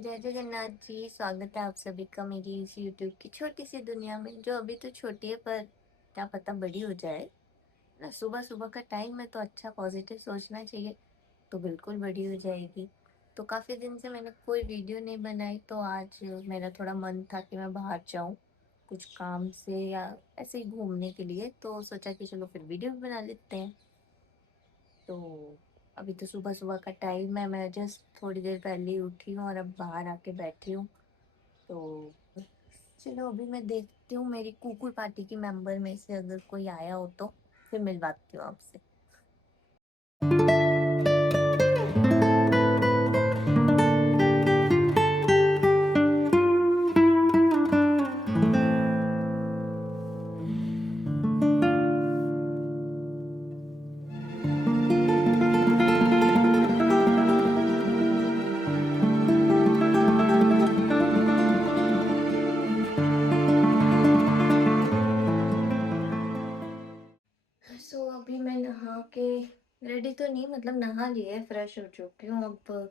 जय जगन्नाथ जी, स्वागत है आप सभी का मेरी इस यूट्यूब की छोटी सी दुनिया में, जो अभी तो छोटी है पर क्या पता बड़ी हो जाए ना। सुबह सुबह का टाइम है तो अच्छा पॉजिटिव सोचना चाहिए, तो बिल्कुल बड़ी हो जाएगी। तो काफ़ी दिन से मैंने कोई वीडियो नहीं बनाई, तो आज मेरा थोड़ा मन था कि मैं बाहर जाऊं कुछ काम से या ऐसे ही घूमने के लिए, तो सोचा कि चलो फिर वीडियो भी बना लेते हैं। तो अभी तो सुबह सुबह का टाइम है, मैं जस्ट थोड़ी देर पहले ही उठी हूँ और अब बाहर आके बैठी हूँ। तो चलो अभी मैं देखती हूँ मेरी कुकुर पार्टी की मेंबर में से अगर कोई आया हो तो फिर मिलवाती हूँ आपसे। अभी मैं नहा के रेडी तो नहीं, मतलब नहा लिया है, फ्रेश हो चुकी हूँ। अब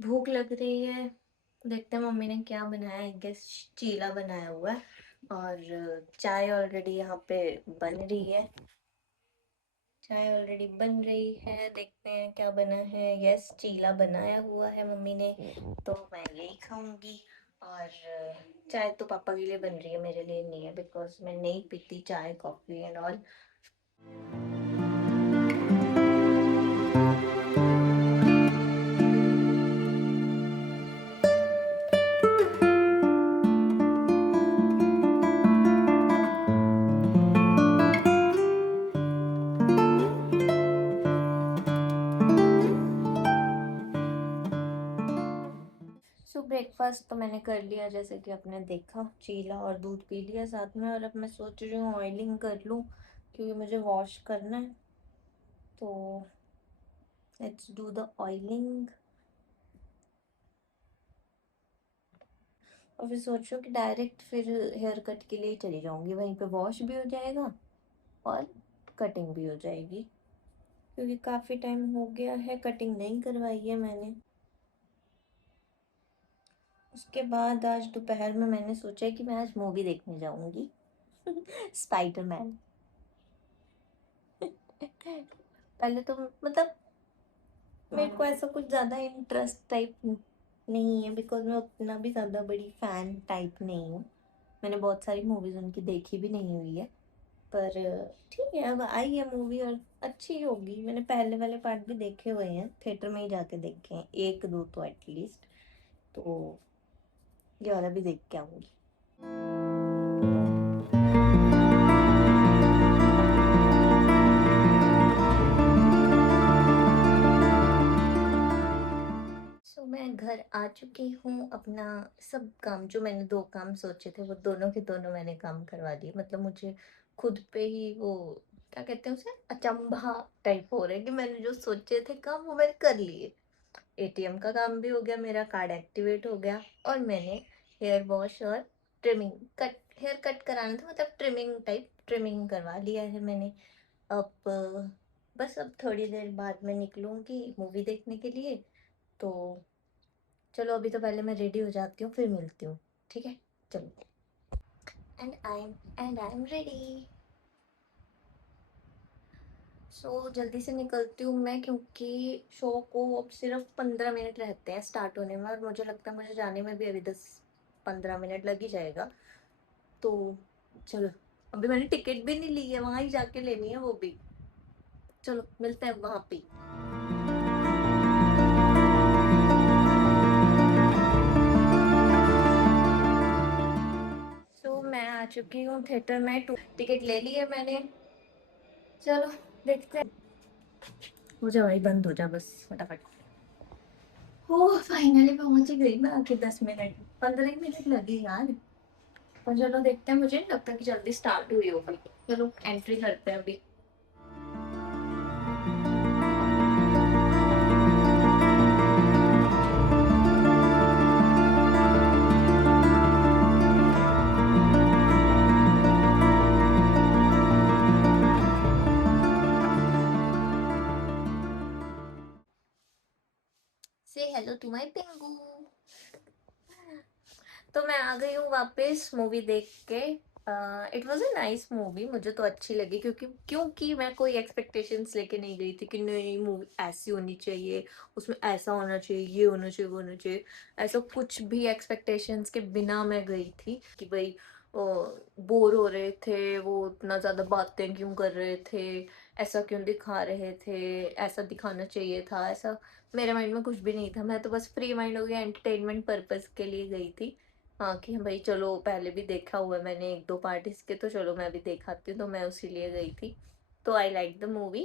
भूख लग रही है, देखते हैं मम्मी ने क्या बनाया है। गेस चीला बनाया हुआ है और चाय ऑलरेडी यहाँ पे बन रही है। चाय ऑलरेडी बन रही है, देखते हैं क्या बना है। यस, चीला बनाया हुआ है मम्मी ने, तो मैं यही खाऊंगी। और चाय तो पापा के लिए बन रही है, मेरे लिए नहीं है, बिकॉज मैं नहीं पीती चाय coffee and all. So breakfast तो मैंने कर लिया, जैसे कि आपने देखा, चीला और दूध पी लिया साथ में। और अब मैं सोच रही हूँ ऑयलिंग कर लूँ, क्योंकि मुझे वॉश करना है। तो लेट्स डू द ऑयलिंग। और फिर सोच रही हूँ कि डायरेक्ट फिर हेयर कट के लिए ही चली जाऊँगी, वहीं पे वॉश भी हो जाएगा और कटिंग भी हो जाएगी, क्योंकि काफ़ी टाइम हो गया है कटिंग नहीं करवाई है मैंने। उसके बाद आज दोपहर में मैंने सोचा है कि मैं आज मूवी देखने जाऊंगी स्पाइडरमैन। पहले तो मतलब मेरे को ऐसा कुछ ज़्यादा इंटरेस्ट टाइप नहीं है, बिकॉज मैं उतना भी ज़्यादा बड़ी फैन टाइप नहीं हूँ। मैंने बहुत सारी मूवीज़ उनकी देखी भी नहीं हुई है, पर ठीक है, अब आई है मूवी और अच्छी होगी। मैंने पहले वाले पार्ट भी देखे हुए हैं, थिएटर में ही जाके देखे हैं, एक दो तो एटलीस्ट। तो ये वाला भी देख के आऊँगी। मैं घर आ चुकी हूँ। अपना सब काम, जो मैंने दो काम सोचे थे, वो दोनों के दोनों मैंने काम करवा दिए। मतलब मुझे खुद पे ही वो क्या कहते हैं उसे, अचंभा टाइप हो रहा है कि मैंने जो सोचे थे काम वो मैंने कर लिए। एटीएम का काम भी हो गया, मेरा कार्ड एक्टिवेट हो गया, और मैंने हेयर वॉश और ट्रिमिंग कट, हेयर कट कराना था, मतलब ट्रिमिंग टाइप ट्रिमिंग करवा लिया है मैंने। अब बस अब थोड़ी देर बाद मैं निकलूंगी मूवी देखने के लिए। तो चलो अभी तो पहले मैं रेडी हो जाती हूँ, फिर मिलती हूँ। ठीक है, चलो। And I am ready. जल्दी से निकलती हूँ मैं, क्योंकि शो को अब सिर्फ 15 मिनट रहते हैं स्टार्ट होने में, और मुझे लगता है मुझे जाने में भी अभी 10-15 मिनट लग ही जाएगा। तो चलो, अभी मैंने टिकट भी नहीं ली है, वहां ही जाके लेनी है वो भी। चलो मिलते हैं वहां पे। मैं आ चुकी हूँ थिएटर में, टिकट ले ली है मैंने। चलो देखते हैं। हो जा भाई, बंद हो जा बस फटाफट। ओह फाइनली पहुंच ही गई मैं, आके 10 मिनट 15 मिनट लगे यार। पर चलो देखते हैं, मुझे नहीं लगता कि जल्दी स्टार्ट हुई होगी। चलो एंट्री करते हैं अभी। से हेलो टू माय पिंगू। तो मैं आ गई हूँ वापस मूवी देख के। It was a nice movie, मुझे तो अच्छी लगी, क्योंकि मैं कोई एक्सपेक्टेशंस लेके नहीं गई थी कि नई मूवी ऐसी होनी चाहिए, उसमें ऐसा होना चाहिए, ये होना चाहिए, वो होना चाहिए। ऐसा कुछ भी एक्सपेक्टेशंस के बिना मैं गई थी कि भाई बोर हो रहे थे, वो इतना ज़्यादा बातें क्यों कर रहे थे, ऐसा क्यों दिखा रहे थे, ऐसा दिखाना चाहिए था, ऐसा मेरे माइंड में कुछ भी नहीं था। मैं तो बस फ्री माइंड हो गया, एंटरटेनमेंट पर्पज़ के लिए गई थी। हाँ, कि भाई चलो पहले भी देखा हुआ है मैंने 1-2 पार्ट इसके, तो चलो मैं भी देख आती हूँ, तो मैं उसी लिए गई थी। तो आई लाइक द मूवी।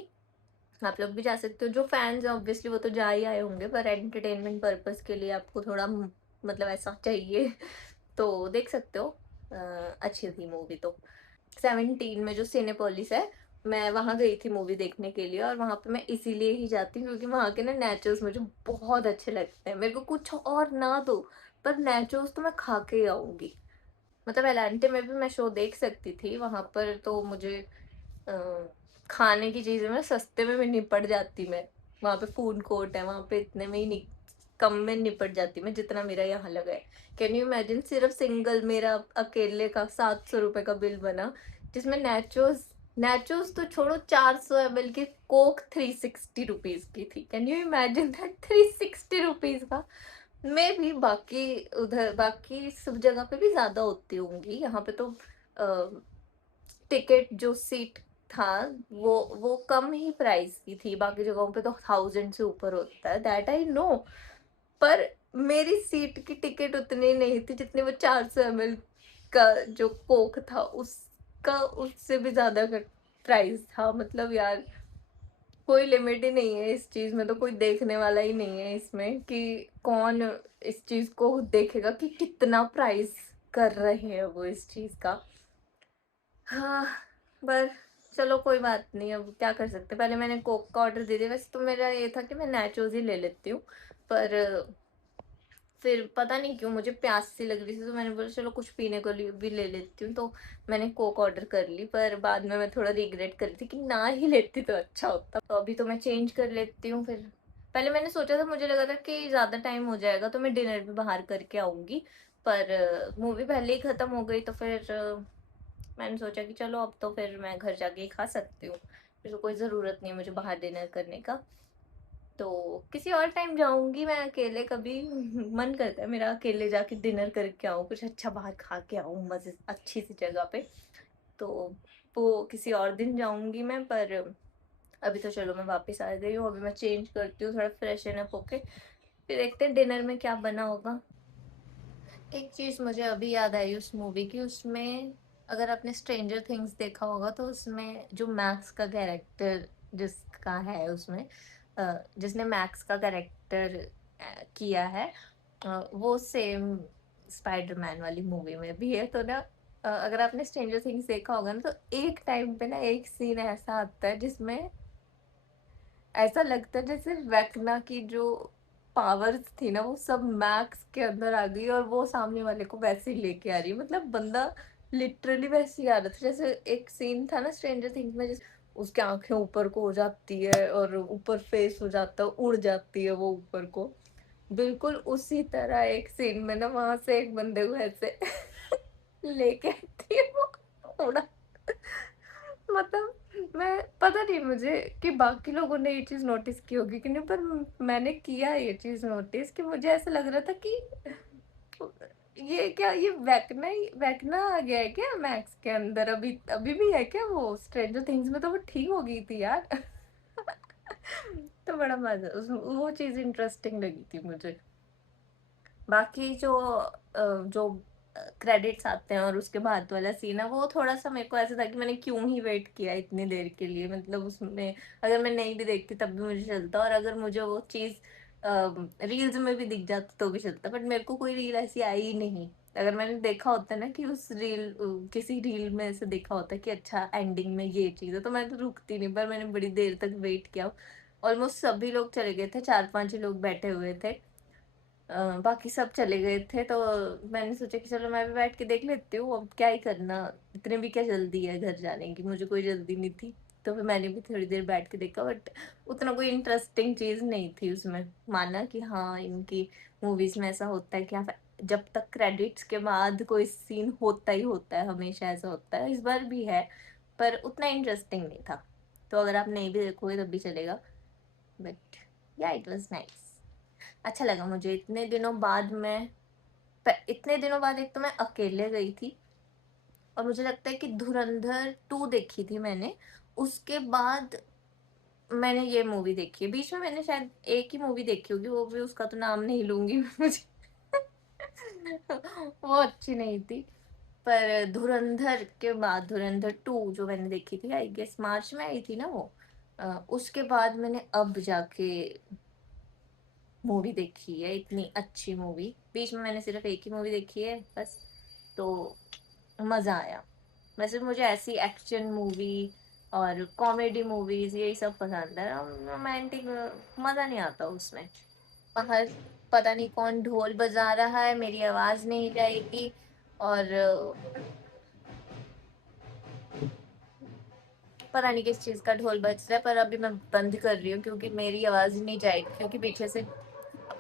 आप लोग भी जा सकते हो, जो फैन्स हैं ऑब्वियसली वो तो जा ही आए होंगे, पर एंटरटेनमेंट पर्पज़ के लिए आपको थोड़ा मतलब ऐसा चाहिए तो देख सकते हो। अ, अच्छी थी मूवी तो। 17 में जो सिनेपोलिस है, मैं वहाँ गई थी मूवी देखने के लिए, और वहाँ पे मैं इसीलिए ही जाती हूँ क्योंकि वहाँ के ना नैचोस मुझे बहुत अच्छे लगते हैं। मेरे को कुछ और ना दो, पर नैचोस तो मैं खा के ही आऊँगी। मतलब एलांटे में भी मैं शो देख सकती थी, वहाँ पर तो मुझे अ, खाने की चीज़ें मैं सस्ते में भी निपट जाती मैं। वहाँ पे फूड कोर्ट है, वहाँ पे इतने में ही कम में निपट जाती मैं जितना मेरा यहाँ लगा है। कैन यू इमेजिन, सिर्फ सिंगल मेरा अकेले का 700 रुपए का बिल बना, जिसमें नैचोस नैचोस तो छोड़ो, 400 ml की कोक 360 रुपीज की थी। Can you imagine that, 360 rupees का। मैं भी बाकी उधर बाकी सब जगह पे भी ज्यादा होती होंगी, यहाँ पे तो टिकट जो सीट था वो कम ही प्राइस की थी, बाकी जगहों पे तो 1000 से ऊपर होता है, दैट आई नो। पर मेरी सीट की टिकट उतनी नहीं थी जितनी वो 400 ml का जो कोक था उसका, उससे भी ज्यादा का प्राइस था। मतलब यार, कोई लिमिट ही नहीं है इस चीज में, तो कोई देखने वाला ही नहीं है इसमें कि कौन इस चीज को देखेगा कि कितना प्राइस कर रहे हैं वो इस चीज का। हाँ, पर चलो कोई बात नहीं, अब क्या कर सकते हैं। पहले मैंने कोक का ऑर्डर दे दिया, वैसे तो मेरा ये था कि मैं नाचोस ही ले लेती हूँ, पर फिर पता नहीं क्यों मुझे प्यास सी लग रही थी, तो मैंने बोला चलो कुछ पीने को भी ले लेती हूँ, तो मैंने कोक ऑर्डर कर ली। पर बाद में मैं थोड़ा रिग्रेट कर रही थी कि ना ही लेती तो अच्छा होता। तो अभी तो मैं चेंज कर लेती हूँ फिर। पहले मैंने सोचा था, मुझे लगा था कि ज़्यादा टाइम हो जाएगा तो मैं डिनर भी बाहर करके आऊँगी, पर मूवी पहले ही ख़त्म हो गई, तो फिर मैंने सोचा कि चलो अब तो फिर मैं घर जाके ही खा सकती हूँ, फिर तो कोई ज़रूरत नहीं है मुझे बाहर डिनर करने का। तो किसी और टाइम जाऊंगी मैं अकेले कभी। मन करता है मेरा अकेले जाके डिनर करके आऊँ, कुछ अच्छा बाहर खा के आऊँ मजे अच्छी सी जगह पे। तो वो किसी और दिन जाऊंगी मैं, पर अभी तो चलो मैं वापस आ गई हूँ, अभी मैं चेंज करती हूँ, थोड़ा फ्रेशन अप होके फिर देखते हैं डिनर में क्या बना होगा। एक चीज मुझे अभी याद आई उस मूवी की, उसमें अगर आपने स्ट्रेंजर थिंग्स देखा होगा तो उसमें जो मैक्स का कैरेक्टर जिसका है उसमें, जिसने मैक्स का कैरेक्टर किया है, वो सेम स्पाइडरमैन वाली मूवी में भी है। तो ना अगर आपने स्ट्रेंजर थिंग्स देखा होगा ना, तो एक टाइम पे ना एक सीन ऐसा आता है जिसमें ऐसा लगता है जैसे वेक्ना की जो पावर्स थी ना वो सब मैक्स के अंदर आ गई, और वो सामने वाले को वैसे ही लेके आ रही है। मतलब बंदा लिटरली वैसे ही आ रहा था, जैसे एक सीन था ना स्ट्रेंजर थिंग्स में, जिस उसकी आंखें ऊपर को हो जाती है और ऊपर फेस हो जाता है, उड़ जाती है वो ऊपर को, बिल्कुल उसी तरह एक सीन में ना वहां से एक बंदे को ऐसे लेके आती है वो उड़ा। मतलब मैं पता नहीं मुझे कि बाकी लोगों ने ये चीज नोटिस की होगी कि नहीं, पर मैंने किया ये चीज नोटिस कि मुझे ऐसा लग रहा था कि ये क्या, ये वैकना आ गया है क्या मैक्स के अंदर, अभी अभी भी है क्या वो, स्ट्रेंजर थिंग्स में तो वो ठीक हो गई थी यार। तो बड़ा मजा वो चीज इंटरेस्टिंग लगी थी मुझे। बाकी जो क्रेडिट्स आते हैं और उसके बाद वाला सीन है, वो थोड़ा सा मेरे को ऐसा था कि मैंने क्यों ही वेट किया इतनी देर के लिए। मतलब उसमें अगर मैं नहीं भी देखती तब भी मुझे चलता, और अगर मुझे वो चीज़ रील्स में भी दिख जाती तो भी चलता, बट मेरे को कोई रील ऐसी आई ही नहीं। अगर मैंने देखा होता ना कि उस किसी रील में ऐसे देखा होता कि अच्छा एंडिंग में ये चीज़ है, तो मैं तो रुकती नहीं, पर मैंने बड़ी देर तक वेट किया। ऑलमोस्ट सभी लोग चले गए थे, 4-5 ही लोग बैठे हुए थे, बाकी सब चले गए थे, तो मैंने सोचा कि चलो मैं भी बैठ के देख लेती हूँ, अब क्या ही करना, इतने भी क्या जल्दी है घर जाने की, मुझे कोई जल्दी नहीं थी। तो फिर मैंने भी थोड़ी देर बैठ के देखा, बट उतना कोई इंटरेस्टिंग चीज़ नहीं थी उसमें। माना कि हाँ, इनकी मूवीज़ में ऐसा होता है कि आप जब तक क्रेडिट्स के बाद कोई सीन होता ही होता है, हमेशा ऐसा होता है, इस बार भी है, पर उतना इंटरेस्टिंग नहीं था। तो अगर आप नहीं भी देखोगे तब भी चलेगा, बट या इट वाज़ नाइस। अच्छा लगा मुझे इतने दिनों बाद इतने दिनों बाद एक तो मैं अकेले गई थी, और मुझे लगता है कि धुरंधर 2 देखी थी मैंने, उसके बाद मैंने ये मूवी देखी है। बीच में मैंने शायद एक ही मूवी देखी होगी, वो भी उसका तो नाम नहीं लूँगी मुझे वो अच्छी नहीं थी। पर धुरंधर के बाद धुरंधर 2 जो मैंने देखी थी, आई गेस मार्च में आई थी ना वो। उसके बाद मैंने अब जाके मूवी देखी है, इतनी अच्छी मूवी। बीच में मैंने सिर्फ एक ही मूवी देखी है बस, तो मज़ा आया। वैसे मुझे ऐसी एक्शन मूवी और कॉमेडी मूवीज यही सब पसंद है। रोमांटिक मज़ा नहीं आता उसमें। बाहर पता नहीं कौन ढोल बजा रहा है, मेरी आवाज़ नहीं जाएगी। और पता नहीं किस चीज़ का ढोल बज रहा है, पर अभी मैं बंद कर रही हूँ क्योंकि मेरी आवाज़ ही नहीं जाएगी, क्योंकि पीछे से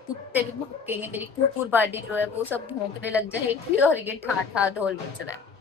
कुत्ते भी भौंकेंगे, मेरी कुकुर पार्टी जो है वो सब भौंकने लग जाएगी, और ये ठा ठा ढोल बज रहा है।